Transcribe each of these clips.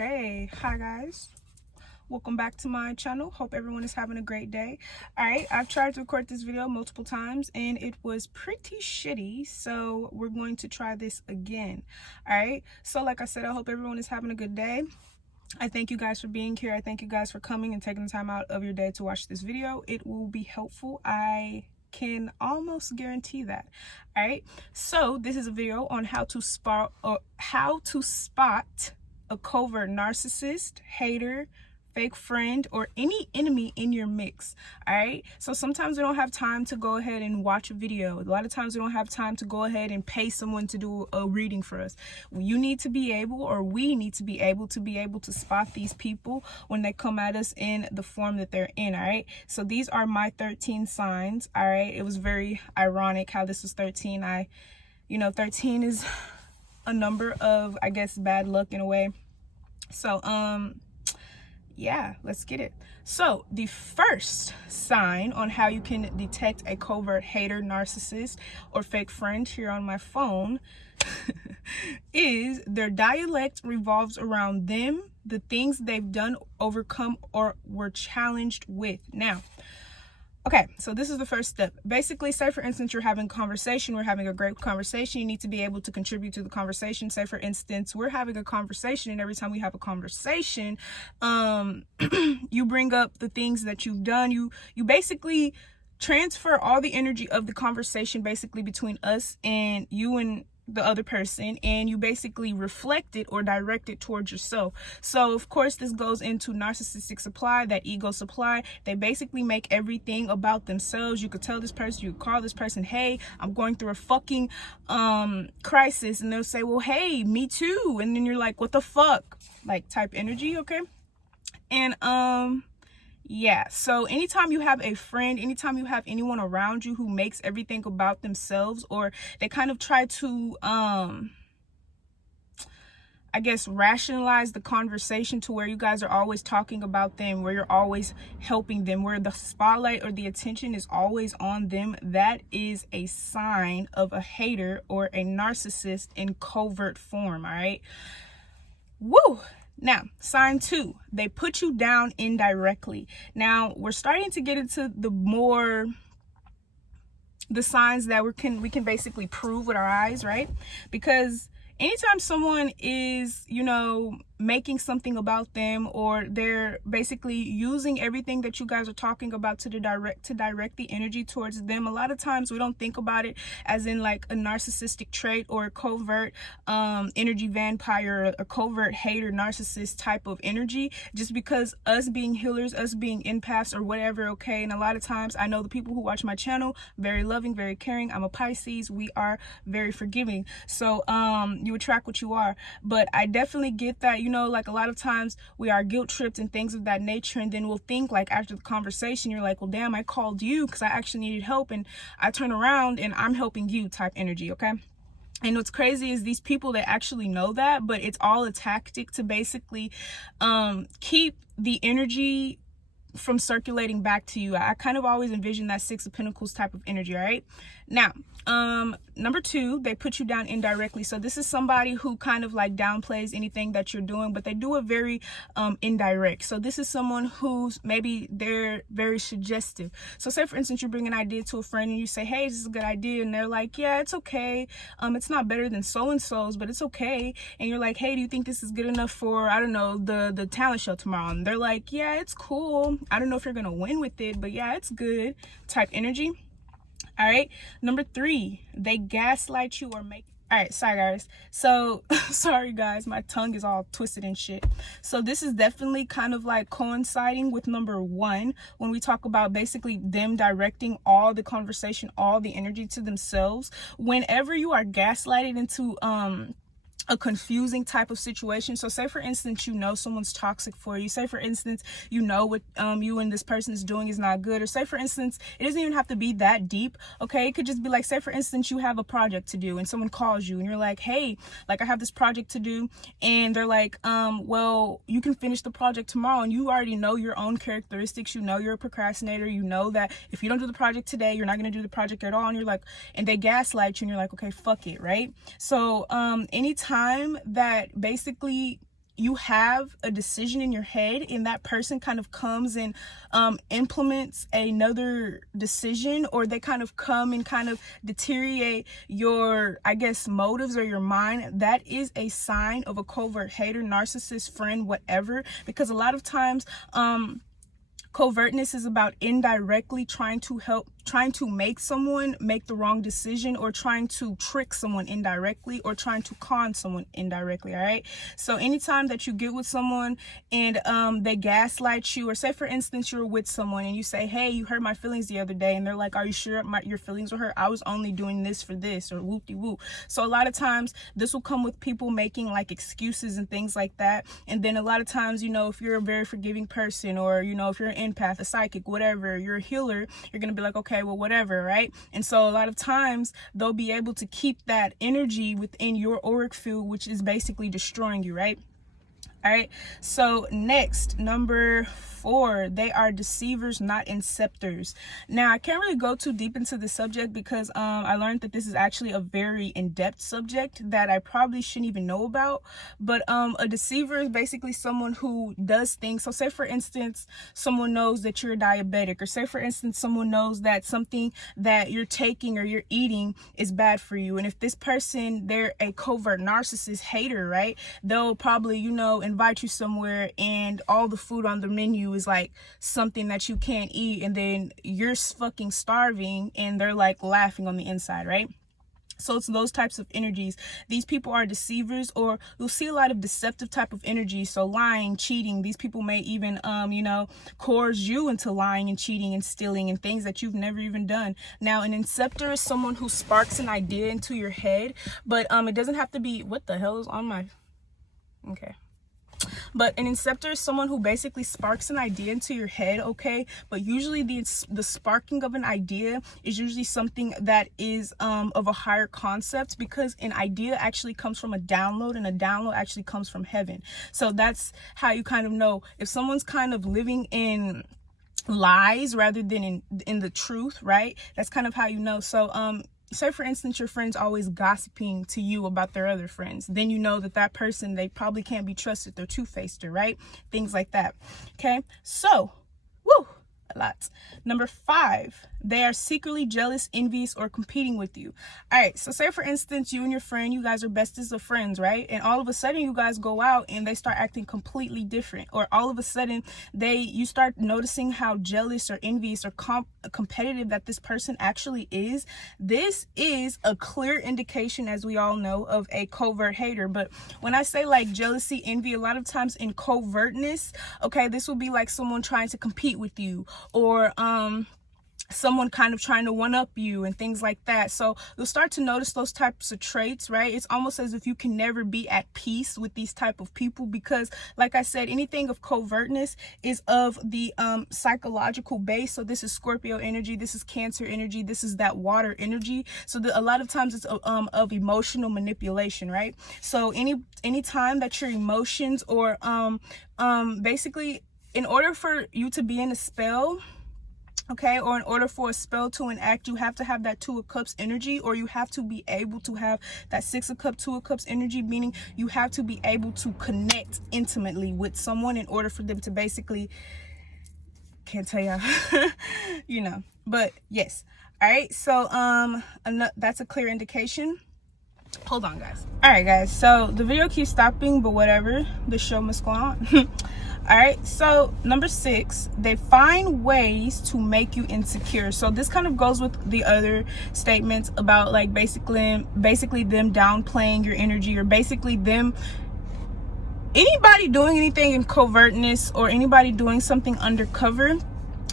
Okay, hi guys, welcome back to my channel. Hope everyone is having a great day. All right, I've tried to record this video multiple times and it was pretty shitty, so we're going to try this again. All right, so like I said, I hope everyone is having a good day. I thank you guys for being here. I thank you guys for coming and taking the time out of your day to watch this video. It will be helpful. I can almost guarantee that. All right, so this is a video on how to spot a covert narcissist, hater, fake friend, or any enemy in your mix. All right, so sometimes we don't have time to go ahead and watch a video. A lot of times we don't have time to go ahead and pay someone to do a reading for us. You need to be able, or we need to be able to spot these people when they come at us in the form that they're in. All right, so these are my 13 signs. All right, it was very ironic how this was 13. 13 is a number of, I guess, bad luck in a way. So yeah, let's get it. So the first sign on how you can detect a covert hater, narcissist, or fake friend here on my phone is their dialect revolves around them, the things they've done, overcome, or were challenged with. Now, okay, so this is the first step. Basically, say for instance, you're having a conversation, we're having a great conversation, you need to be able to contribute to the conversation. Say for instance, we're having a conversation, and every time we have a conversation, you bring up the things that you've done. You basically transfer all the energy of the conversation basically between us and you and the other person, and you basically reflect it or direct it towards yourself. So of course this goes into narcissistic supply, that ego supply. They basically make everything about themselves. You could tell this person, you could call this person, hey, I'm going through a fucking crisis, and they'll say, well, hey, me too. And then you're like, what the fuck, like type energy. Okay, and yeah, so anytime you have a friend, anytime you have anyone around you who makes everything about themselves, or they kind of try to I guess rationalize the conversation to where you guys are always talking about them, where you're always helping them, where the spotlight or the attention is always on them, that is a sign of a hater or a narcissist in covert form. All right, woo. Now, sign 2, they put you down indirectly. Now, we're starting to get into the signs that we can basically prove with our eyes, right? Because anytime someone is, making something about them, or they're basically using everything that you guys are talking about to direct the energy towards them, a lot of times we don't think about it as in like a narcissistic trait or a covert energy vampire, a covert hater narcissist type of energy, just because us being healers, us being empaths or whatever. Okay, and a lot of times I know the people who watch my channel, very loving, very caring. I'm a Pisces, we are very forgiving, so you attract what you are. But I definitely get that, like a lot of times we are guilt tripped and things of that nature, and then we'll think like after the conversation, you're like, well, damn, I called you because I actually needed help, and I turn around and I'm helping you type energy. Okay, and what's crazy is these people, they actually know that, but it's all a tactic to basically keep the energy from circulating back to you. I kind of always envision that 6 of Pentacles type of energy. All right, now number 2, they put you down indirectly. So this is somebody who kind of like downplays anything that you're doing, but they do it very indirect. So this is someone who's maybe they're very suggestive. So say for instance, you bring an idea to a friend and you say, hey, this is a good idea, and they're like, yeah, it's okay, it's not better than so and so's, but it's okay. And you're like, hey, do you think this is good enough for, I don't know, the talent show tomorrow? And they're like, yeah, it's cool, I don't know if you're gonna win with it, but yeah, it's good type energy. All right, number 3, they gaslight you or make. All right, sorry guys, so sorry guys, my tongue is all twisted and shit. So this is definitely kind of like coinciding with number 1 when we talk about basically them directing all the conversation, all the energy to themselves. Whenever you are gaslighted into a confusing type of situation. So say for instance, someone's toxic for you. Say for instance, what you and this person is doing is not good. Or say for instance, it doesn't even have to be that deep. Okay, it could just be like, say for instance, you have a project to do and someone calls you and you're like, hey, like I have this project to do, and they're like, well, you can finish the project tomorrow, and you already know your own characteristics. You're a procrastinator. You know that if you don't do the project today, you're not going to do the project at all. And you're like, and they gaslight you and you're like, okay, fuck it, right? So anytime that basically you have a decision in your head, and that person kind of comes and implements another decision, or they kind of come and kind of deteriorate your, I guess, motives or your mind, that is a sign of a covert hater, narcissist, friend, whatever. Because a lot of times covertness is about indirectly trying to make someone make the wrong decision, or trying to trick someone indirectly, or trying to con someone indirectly. All right, so anytime that you get with someone and they gaslight you, or say for instance you're with someone and you say, hey, you hurt my feelings the other day, and they're like, are you sure your feelings were hurt? I was only doing this for this, or whoop-de-whoop. So a lot of times this will come with people making like excuses and things like that. And then a lot of times, you know, if you're a very forgiving person, or, you know, if you're an empath, a psychic, whatever, you're a healer, you're gonna be like, okay, well, whatever, right? And so a lot of times they'll be able to keep that energy within your auric field, which is basically destroying you, right? All right, so next, number 4, they are deceivers, not inceptors. Now, I can't really go too deep into this subject because I learned that this is actually a very in-depth subject that I probably shouldn't even know about. But a deceiver is basically someone who does things. So say for instance, someone knows that you're diabetic, or say for instance, someone knows that something that you're taking or you're eating is bad for you. And if this person, they're a covert narcissist hater, right? They'll probably, you know, invite you somewhere and all the food on the menu is like something that you can't eat, and then you're fucking starving and they're like laughing on the inside, right? So it's those types of energies. These people are deceivers, or you'll see a lot of deceptive type of energy. So lying, cheating. These people may even, you know, coerce you into lying and cheating and stealing and things that you've never even done. Now, an inceptor is someone who sparks an idea into your head, but it doesn't have to be, what the hell is on my, okay. But an inceptor is someone who basically sparks an idea into your head, okay? But usually the sparking of an idea is usually something that is of a higher concept, because an idea actually comes from a download, and a download actually comes from heaven. So that's how you kind of know if someone's kind of living in lies rather than in the truth, right? That's kind of how you know. So say for instance your friend's always gossiping to you about their other friends, then you know that that person, they probably can't be trusted, they're two-faced, right? Things like that. Okay, so a lot. Number 5, they are secretly jealous, envious, or competing with you. All right, so say for instance you and your friend, you guys are besties of friends, right? And all of a sudden you guys go out and they start acting completely different, or all of a sudden you start noticing how jealous or envious or competitive that this person actually is. This is a clear indication, as we all know, of a covert hater. But when I say like jealousy, envy, a lot of times in covertness, okay, this will be like someone trying to compete with you, or someone kind of trying to one-up you and things like that. So you'll start to notice those types of traits, right? It's almost as if you can never be at peace with these type of people, because like I said, anything of covertness is of the psychological base. So this is Scorpio energy, this is Cancer energy, this is that water energy. So a lot of times it's of emotional manipulation, right? So any time that your emotions, or basically in order for you to be in a spell, okay, or in order for a spell to enact, you have to have that 2 of Cups energy, or you have to be able to have that 6 of Cups, 2 of Cups energy, meaning you have to be able to connect intimately with someone in order for them to basically, can't tell y'all, you know, but yes. All right, so that's a clear indication. Hold on, guys. All right, guys, so the video keeps stopping, but whatever, the show must go on. All right, so number 6, they find ways to make you insecure. So this kind of goes with the other statements about like basically them downplaying your energy, or basically them, anybody doing anything in covertness, or anybody doing something undercover.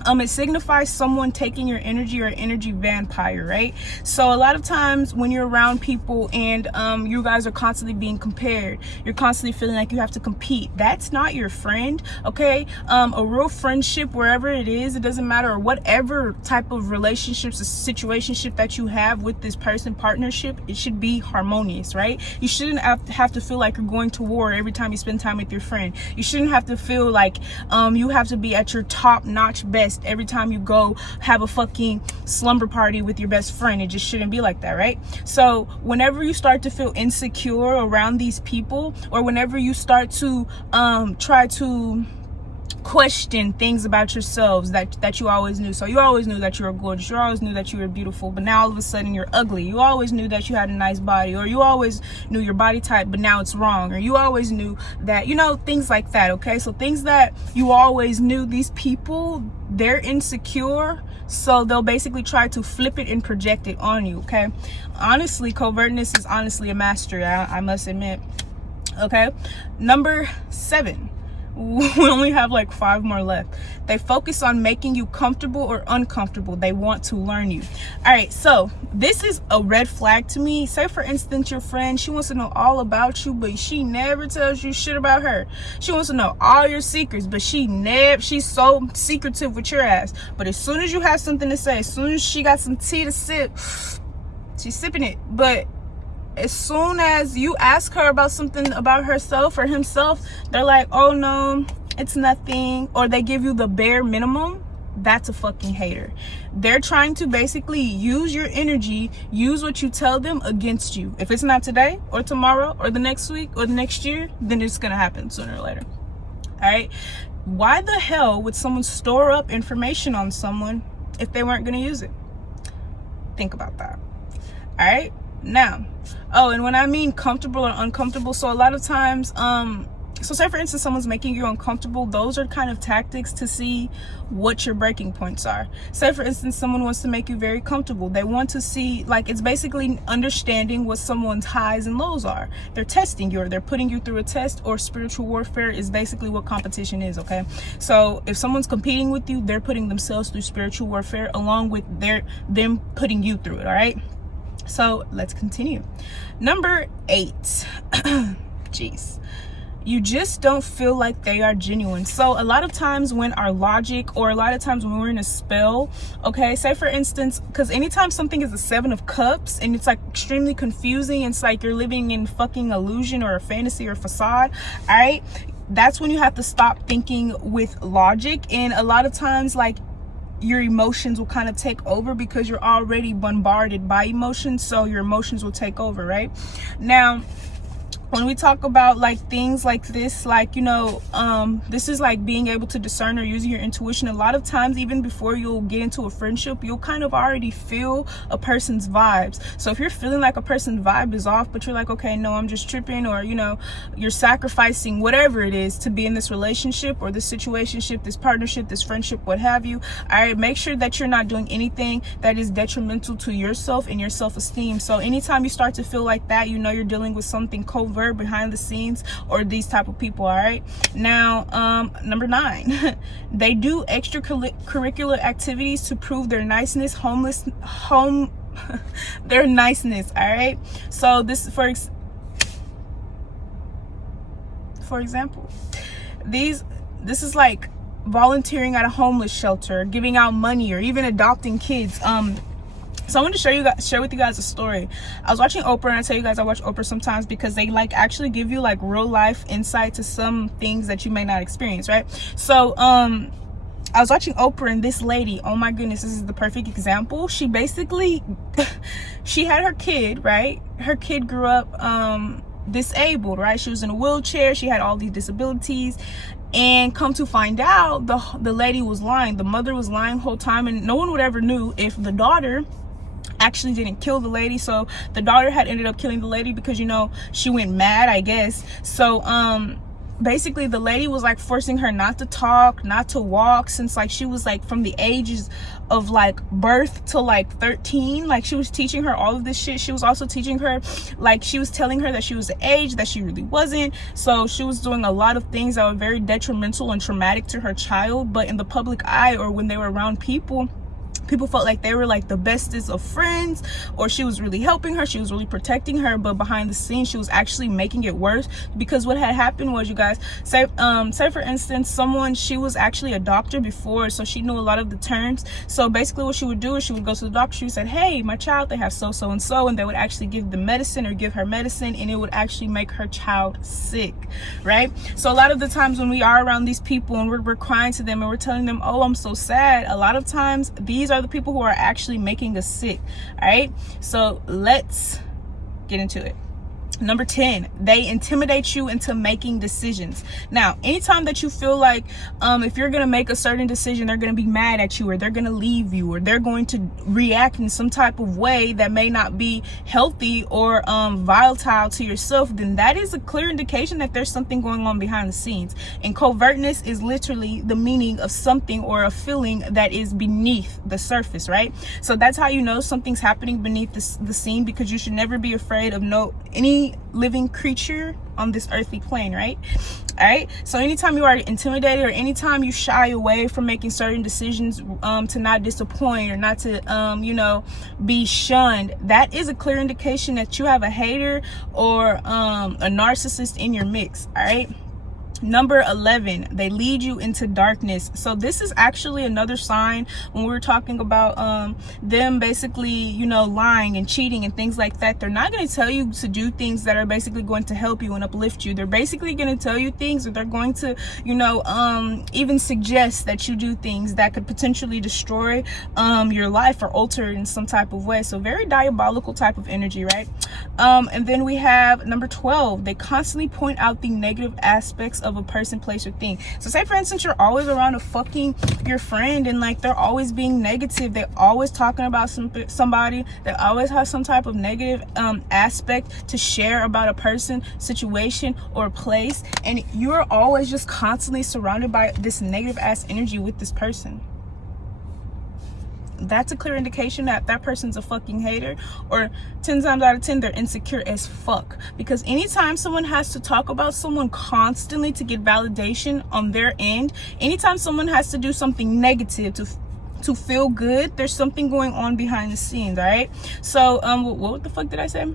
It signifies someone taking your energy, or energy vampire, right? So a lot of times when you're around people and you guys are constantly being compared, you're constantly feeling like you have to compete, that's not your friend, okay? A real friendship, wherever it is, it doesn't matter, or whatever type of relationships or situationship that you have with this person, partnership, it should be harmonious, right? You shouldn't have to feel like you're going to war every time you spend time with your friend. You shouldn't have to feel like you have to be at your top-notch best pissed every time you go have a fucking slumber party with your best friend. It just shouldn't be like that, right? So whenever you start to feel insecure around these people, or whenever you start to try to question things about yourselves that you always knew. So you always knew that you were gorgeous, you always knew that you were beautiful, but now all of a sudden you're ugly. You always knew that you had a nice body, or you always knew your body type, but now it's wrong. Or you always knew that, you know, things like that. Okay, so things that you always knew, these people, they're insecure, so they'll basically try to flip it and project it on you. Okay, honestly, covertness is honestly a mastery, I must admit. Okay, number 7. We only have like 5 more left. They focus on making you comfortable or uncomfortable. They want to learn you. All right, so this is a red flag to me. Say for instance, your friend, she wants to know all about you, but she never tells you shit about her. She wants to know all your secrets, but she's so secretive with your ass. But as soon as you have something to say, as soon as she got some tea to sip, she's sipping it. But as soon as you ask her about something about herself or himself, they're like, oh no, it's nothing. Or they give you the bare minimum. That's a fucking hater. They're trying to basically use your energy, use what you tell them against you. If it's not today or tomorrow or the next week or the next year, then it's gonna happen sooner or later. All right, why the hell would someone store up information on someone if they weren't gonna use it? Think about that. All right, now, oh, and when I mean comfortable or uncomfortable, so a lot of times, so say for instance, someone's making you uncomfortable. Those are kind of tactics to see what your breaking points are. Say for instance, someone wants to make you very comfortable. They want to see, like, it's basically understanding what someone's highs and lows are. They're testing you, or they're putting you through a test, or spiritual warfare is basically what competition is. Okay, so if someone's competing with you, they're putting themselves through spiritual warfare along with them putting you through it. All right, so let's continue. Number 8. Jeez. You just don't feel like they are genuine. So a lot of times when our logic, or a lot of times when we're in a spell, okay, say for instance, because anytime something is a 7 of cups and it's like extremely confusing, it's like you're living in fucking illusion or a fantasy or facade, all right, that's when you have to stop thinking with logic. And a lot of times, like, your emotions will kind of take over because you're already bombarded by emotions, so your emotions will take over. Right now, when we talk about like things like this, like, you know, this is like being able to discern or using your intuition. A lot of times, even before you'll get into a friendship, you'll kind of already feel a person's vibes. So if you're feeling like a person's vibe is off, but you're like, okay, no, I'm just tripping, or, you know, you're sacrificing whatever it is to be in this relationship or this situationship, this partnership, this friendship, what have you. All right, make sure that you're not doing anything that is detrimental to yourself and your self-esteem. So anytime you start to feel like that, you know you're dealing with something covert behind the scenes, or these type of people. All right, now number 9. They do extracurricular activities to prove their niceness, their niceness. All right, so this for example, this is like volunteering at a homeless shelter, giving out money, or even adopting kids. So I want to share with you guys a story. I was watching Oprah, and I tell you guys I watch Oprah sometimes because they like actually give you like real life insight to some things that you may not experience, right? So I was watching Oprah, and this lady, oh my goodness, this is the perfect example. She basically she had her kid, right? Her kid grew up disabled, right? She was in a wheelchair, she had all these disabilities. And come to find out, the lady was lying. The mother was lying the whole time, and no one would ever knew if the daughter actually didn't kill the lady. So the daughter had ended up killing the lady because, you know, she went mad, I guess. So basically the lady was like forcing her not to talk, not to walk, since like she was like from the ages of like birth to like 13. Like she was teaching her all of this shit. She was also teaching her, like, she was telling her that she was the age that she really wasn't. So she was doing a lot of things that were very detrimental and traumatic to her child. But in the public eye, or when they were around people People felt like they were like the bestest of friends, or she was really helping her, she was really protecting her, but behind the scenes she was actually making it worse. Because what had happened was, you guys, say for instance, she was actually a doctor before, so she knew a lot of the terms. So basically what she would do is she would go to the doctor, she would say, hey, my child, they have so and so, and they would actually give the medicine or give her medicine, and it would actually make her child sick, right? So a lot of the times when we are around these people and we're crying to them and we're telling them, oh, I'm so sad, a lot of times these are the people who are actually making us sick. All right, so let's get into it. Number 10, they intimidate you into making decisions. Now, anytime that you feel like if you're going to make a certain decision, they're going to be mad at you, or they're going to leave you, or they're going to react in some type of way that may not be healthy or volatile to yourself, then that is a clear indication that there's something going on behind the scenes. And covertness is literally the meaning of something or a feeling that is beneath the surface, right? So that's how you know something's happening beneath the scene, because you should never be afraid of any living creature on this earthly plane, right? All right, so anytime you are intimidated, or anytime you shy away from making certain decisions to not disappoint, or not to be shunned, that is a clear indication that you have a hater or a narcissist in your mix. All right. Number 11, they lead you into darkness. So this is actually another sign when we're talking about them basically, lying and cheating and things like that. They're not going to tell you to do things that are basically going to help you and uplift you. They're basically going to tell you things, or they're going to, even suggest that you do things that could potentially destroy your life or alter it in some type of way. So very diabolical type of energy, right? And then we have number 12, they constantly point out the negative aspects of a person, place, or thing. So say for instance, you're always around your friend, and like they're always being negative, they're always talking about somebody, they always have some type of negative aspect to share about a person, situation, or place, and you're always just constantly surrounded by this negative ass energy with this person. That's a clear indication that that person's a fucking hater, or 10 times out of 10 they're insecure as fuck. Because anytime someone has to talk about someone constantly to get validation on their end, anytime someone has to do something negative to feel good, there's something going on behind the scenes. All right, so what the fuck did I say?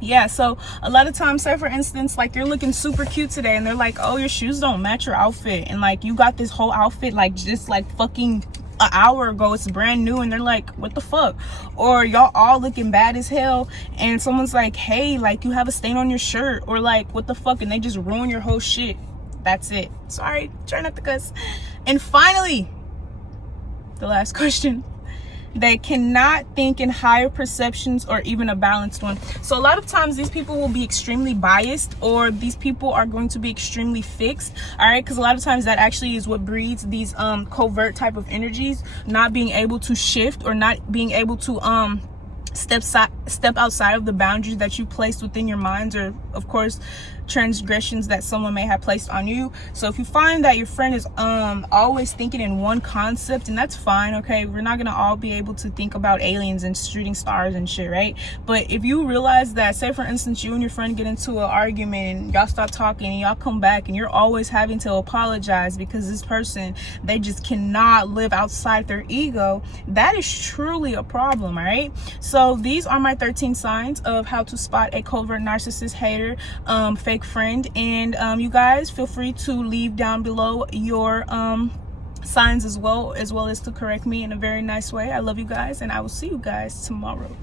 Yeah, so a lot of times, say for instance, like you're looking super cute today, and they're like, oh, your shoes don't match your outfit, and like you got this whole outfit like just like fucking an hour ago, it's brand new, and they're like, what the fuck? Or y'all all looking bad as hell, and someone's like, hey, like you have a stain on your shirt, or like, what the fuck? And they just ruin your whole shit. That's it. Sorry, try not to cuss. And finally, the last question, they cannot think in higher perceptions or even a balanced one. So a lot of times these people will be extremely biased, or these people are going to be extremely fixed. All right, because a lot of times that actually is what breeds these covert type of energies, not being able to shift, or not being able to step outside of the boundaries that you placed within your minds, or of course transgressions that someone may have placed on you. So if you find that your friend is always thinking in one concept, and that's fine, okay, we're not gonna all be able to think about aliens and shooting stars and shit, right? But if you realize that, say for instance, you and your friend get into an argument and y'all stop talking, and y'all come back and you're always having to apologize because this person, they just cannot live outside their ego, that is truly a problem. All right, so these are my 13 signs of how to spot a covert narcissist, hater, fake friend. And you guys feel free to leave down below your signs as well as to correct me in a very nice way. I love you guys, and I will see you guys tomorrow.